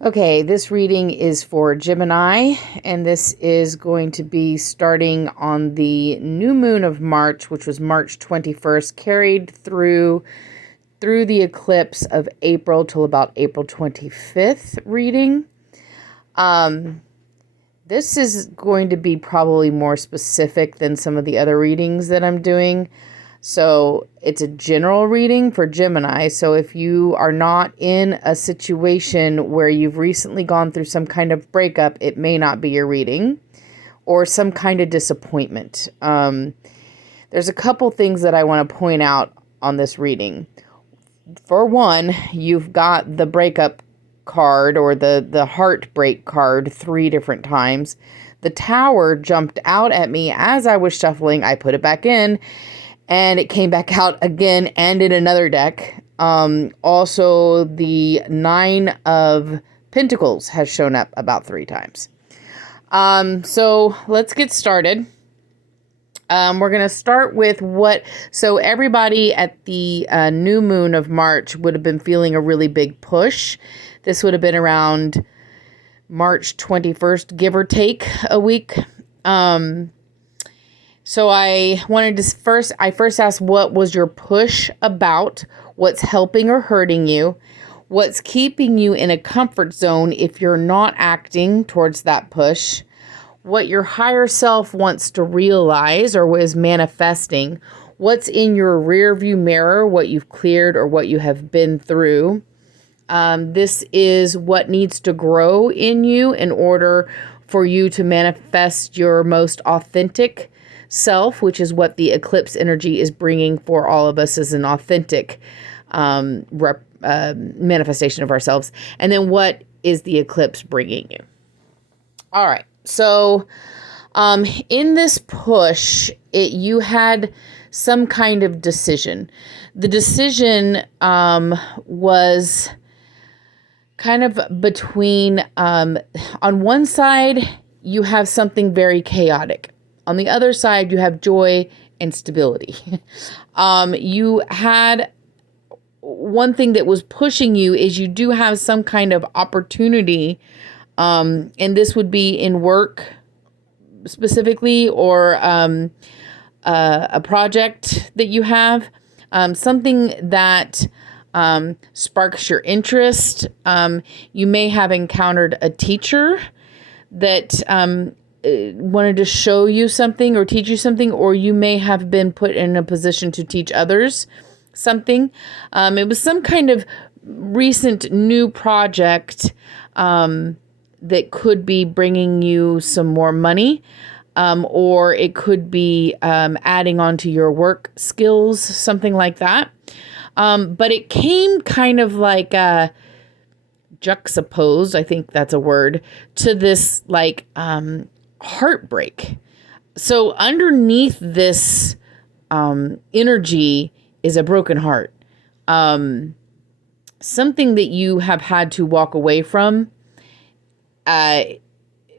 Okay, this reading is for Gemini, and this is going to be starting on the new moon of March, which was March 21st, carried through the eclipse of April till about April 25th reading. This is going to be probably more specific than some of the other readings that I'm doing. So it's a general reading for Gemini. So if you are not in a situation where you've recently gone through some kind of breakup, it may not be your reading, or some kind of disappointment. There's a couple things that I want to point out on this reading. For one, you've got the breakup card, or the heartbreak card, 3 different times. The Tower jumped out at me as I was shuffling. I put it back in, and it came back out again and in another deck. Also, the 9 of Pentacles has shown up about 3 times. So let's get started. We're going to start with so everybody at the new moon of March would have been feeling a really big push. This would have been around March 21st, give or take a week. So I wanted to first asked, what was your push about? What's helping or hurting you? What's keeping you in a comfort zone if you're not acting towards that push? What your higher self wants to realize or is manifesting? What's in your rear view mirror, what you've cleared or what you have been through? This is what needs to grow in you in order for you to manifest your most authentic self, which is what the eclipse energy is bringing for all of us as an authentic manifestation of ourselves. And then what is the eclipse bringing you? All right. So in this push, you had some kind of decision. The decision was kind of between, on one side, you have something very chaotic. On the other side, you have joy and stability. You had one thing that was pushing you is you do have some kind of opportunity, and this would be in work specifically, or a project that you have, something that sparks your interest. You may have encountered a teacher that wanted to show you something or teach you something, or you may have been put in a position to teach others something. It was some kind of recent new project that could be bringing you some more money, or it could be adding on to your work skills, something like that. But it came kind of like juxtaposed, I think that's a word, to this like heartbreak. So underneath this energy is a broken heart. Something that you have had to walk away from,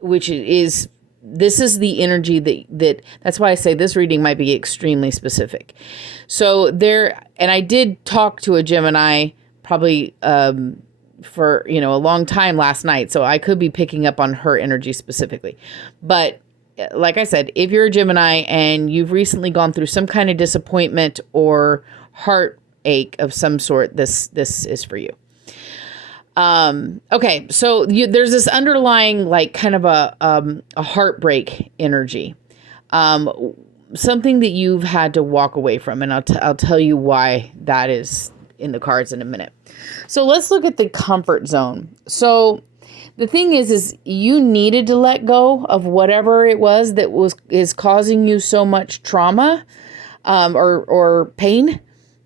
which is, this is the energy that's why I say this reading might be extremely specific. So and I did talk to a Gemini probably for a long time last night, so I could be picking up on her energy specifically. But like I said, if you're a Gemini and you've recently gone through some kind of disappointment or heartache of some sort, this is for you. Okay, so there's this underlying like kind of a heartbreak energy, something that you've had to walk away from, and I'll tell you why that is in the cards in a minute. So let's look at the comfort zone. So the thing is you needed to let go of whatever it was that is causing you so much trauma, or pain.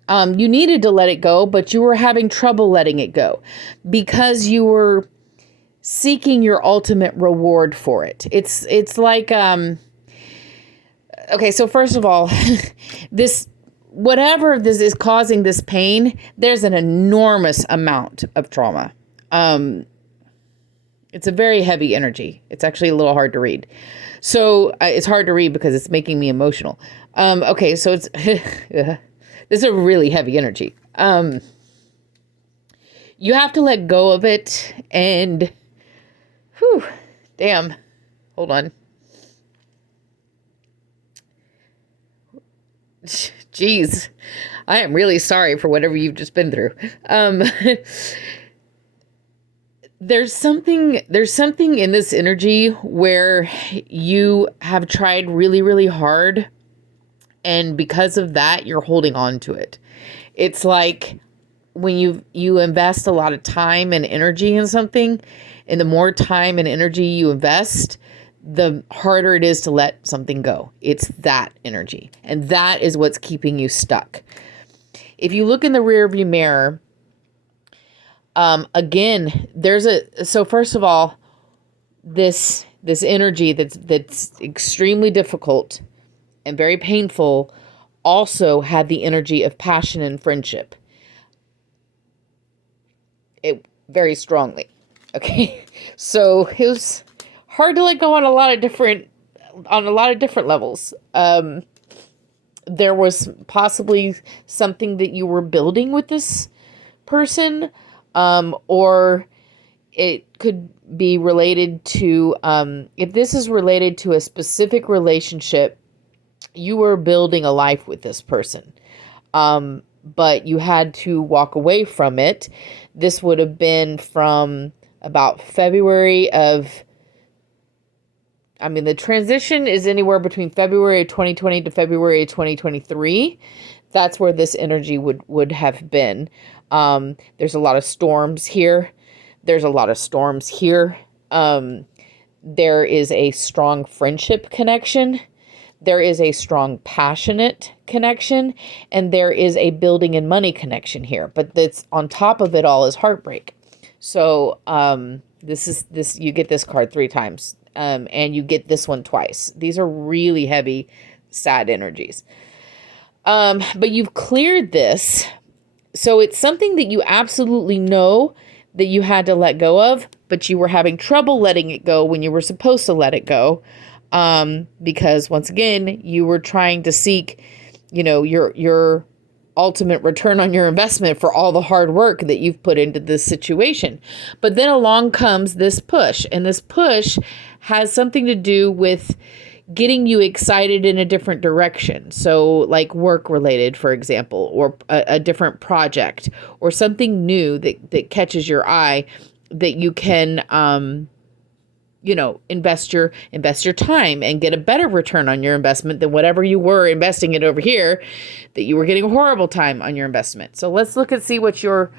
You needed to let it go, but you were having trouble letting it go because you were seeking your ultimate reward for it. It's like, okay, so first of all, whatever this is causing this pain, there's an enormous amount of trauma. It's a very heavy energy. It's actually a little hard to read. So it's hard to read because it's making me emotional. Okay, so it's this is a really heavy energy. You have to let go of it, and whew, damn, hold on. Jeez, I am really sorry for whatever you've just been through. There's something in this energy where you have tried really, really hard, and because of that, you're holding on to it. It's like when you invest a lot of time and energy in something, and the more time and energy you invest, the harder it is to let something go. It's that energy, and that is what's keeping you stuck. If you look in the rearview mirror, again, so first of all, this energy that's extremely difficult and very painful also had the energy of passion and friendship. It very strongly. Okay. So it was hard to let go on a lot of different levels. There was possibly something that you were building with this person, or it could be related to, if this is related to a specific relationship, you were building a life with this person. But you had to walk away from it. This would have been from about February of, the transition is anywhere between February of 2020 to February of 2023. That's where this energy would have been. There's a lot of storms here. There is a strong friendship connection. There is a strong passionate connection, and there is a building and money connection here. But that's on top of it all is heartbreak. So this you get this card 3 times, and you get this one twice. These are really heavy, sad energies. But you've cleared this, so it's something that you absolutely know that you had to let go of, but you were having trouble letting it go when you were supposed to let it go. Because once again, you were trying to seek, your ultimate return on your investment for all the hard work that you've put into this situation. But then along comes this push, and this push has something to do with getting you excited in a different direction. So like work related, for example, or a different project or something new that catches your eye that you can, invest your time and get a better return on your investment than whatever you were investing it over here, that you were getting a horrible time on your investment. So let's look and see what your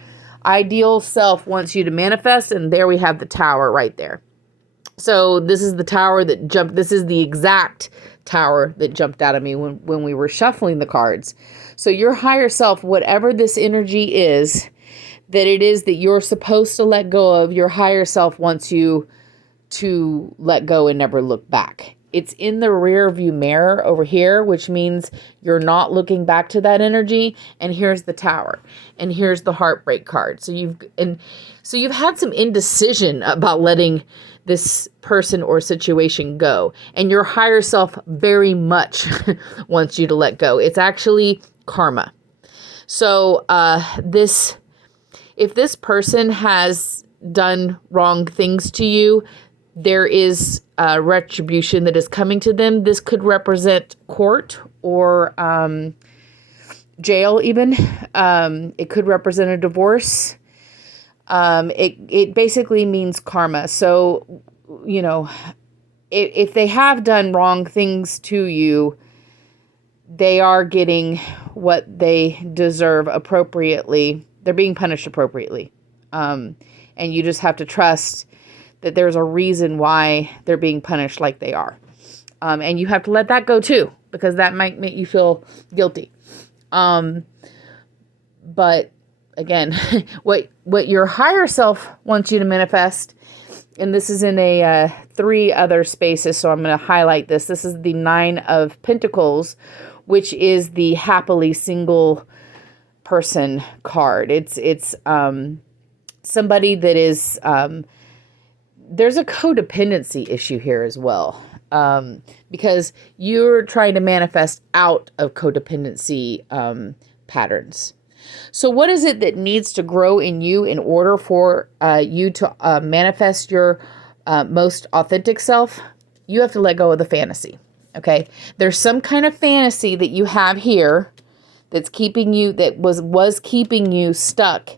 ideal self wants you to manifest. And there we have the tower right there. So this is the tower that jumped. This is the exact tower that jumped out at me when we were shuffling the cards. So your higher self, whatever this energy is, that it is that you're supposed to let go of, your higher self wants you to let go and never look back. It's in the rear view mirror over here, which means you're not looking back to that energy. And here's the tower, and here's the heartbreak card. So you've had some indecision about letting this person or situation go, and your higher self very much wants you to let go. It's actually karma. So if this person has done wrong things to you, there is retribution that is coming to them. This could represent court or jail even. It could represent a divorce. It basically means karma. So, if they have done wrong things to you, they are getting what they deserve appropriately. They're being punished appropriately. And you just have to trust that there's a reason why they're being punished like they are. And you have to let that go too, because that might make you feel guilty. But again, what your higher self wants you to manifest, and this is in 3 other spaces, so I'm going to highlight this. This is the 9 of Pentacles, which is the happily single person card. It's somebody that is, there's a codependency issue here as well, because you're trying to manifest out of codependency patterns. So what is it that needs to grow in you in order for you to manifest your most authentic self? You have to let go of the fantasy. Okay. There's some kind of fantasy that you have here that's keeping you, that was keeping you stuck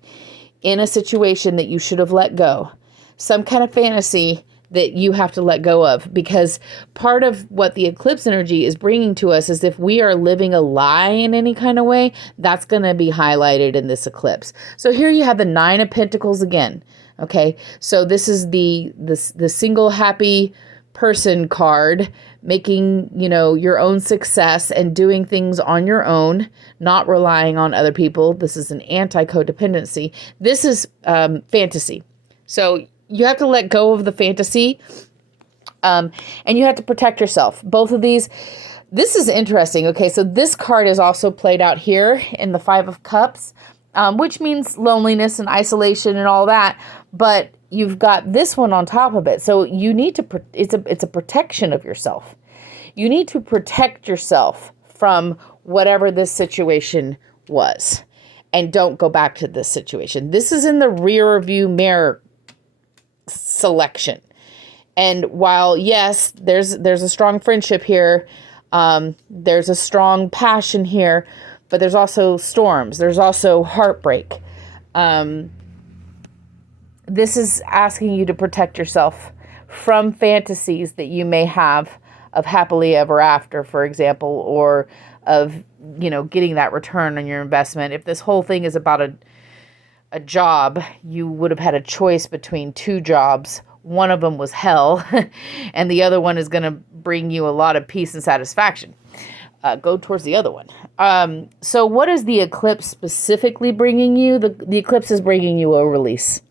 in a situation that you should have let go. Some kind of fantasy that you have to let go of, because part of what the eclipse energy is bringing to us is if we are living a lie in any kind of way, that's going to be highlighted in this eclipse. So here you have the 9 of Pentacles again. Okay. So this is the single happy person card, making, your own success and doing things on your own, not relying on other people. This is an anti-codependency. This is fantasy. So you have to let go of the fantasy, and you have to protect yourself. Both of these, this is interesting. Okay, so this card is also played out here in the 5 of Cups, which means loneliness and isolation and all that. But you've got this one on top of it. So you need to, it's a protection of yourself. You need to protect yourself from whatever this situation was. And don't go back to this situation. This is in the rear view mirror selection. And while, yes, there's a strong friendship here, there's a strong passion here, but there's also storms. There's also heartbreak. This is asking you to protect yourself from fantasies that you may have of happily ever after, for example, or of, getting that return on your investment. If this whole thing is about a job, you would have had a choice between 2 jobs. One of them was hell, and the other one is going to bring you a lot of peace and satisfaction. Go towards the other one. So what is the eclipse specifically bringing you? The eclipse is bringing you a release.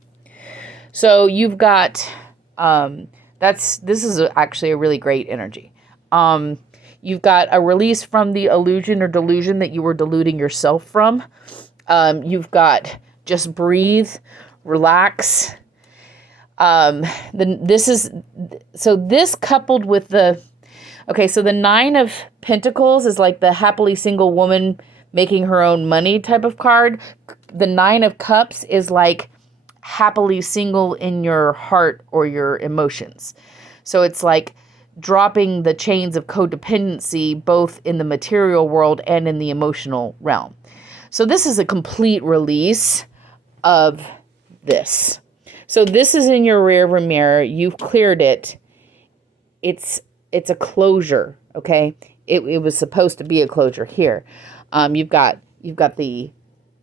So you've got, this is actually a really great energy. You've got a release from the illusion or delusion that you were deluding yourself from. You've got just breathe, relax. This coupled with the 9 of Pentacles is like the happily single woman making her own money type of card. The 9 of Cups is like happily single in your heart or your emotions. So it's like dropping the chains of codependency, both in the material world and in the emotional realm. So this is a complete release of this. So this is in your rearview mirror. You've cleared it. It's a closure. Okay. It was supposed to be a closure here. You've got the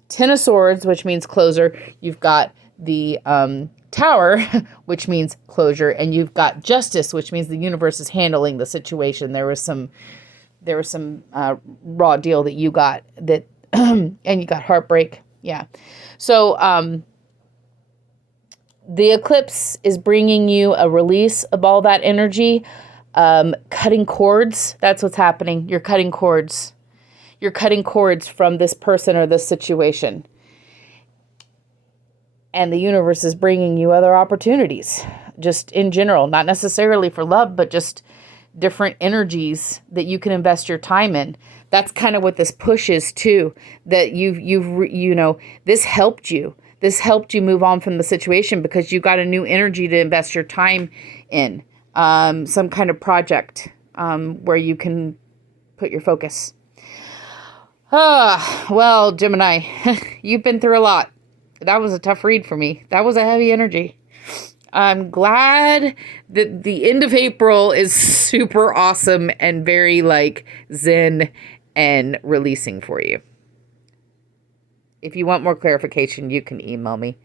10 of Swords, which means closure. You've got the Tower, which means closure, and you've got Justice, which means the universe is handling the situation. There was some raw deal that you got that, and you got heartbreak. Yeah. So the eclipse is bringing you a release of all that energy. Cutting cords. That's what's happening. You're cutting cords. You're cutting cords from this person or this situation. And the universe is bringing you other opportunities, just in general, not necessarily for love, but just different energies that you can invest your time in. That's kind of what this push is too, that this helped you. This helped you move on from the situation because you got a new energy to invest your time in, some kind of project where you can put your focus. Well, Gemini, you've been through a lot. That was a tough read for me. That was a heavy energy. I'm glad that the end of April is super awesome and very zen and releasing for you. If you want more clarification, you can email me.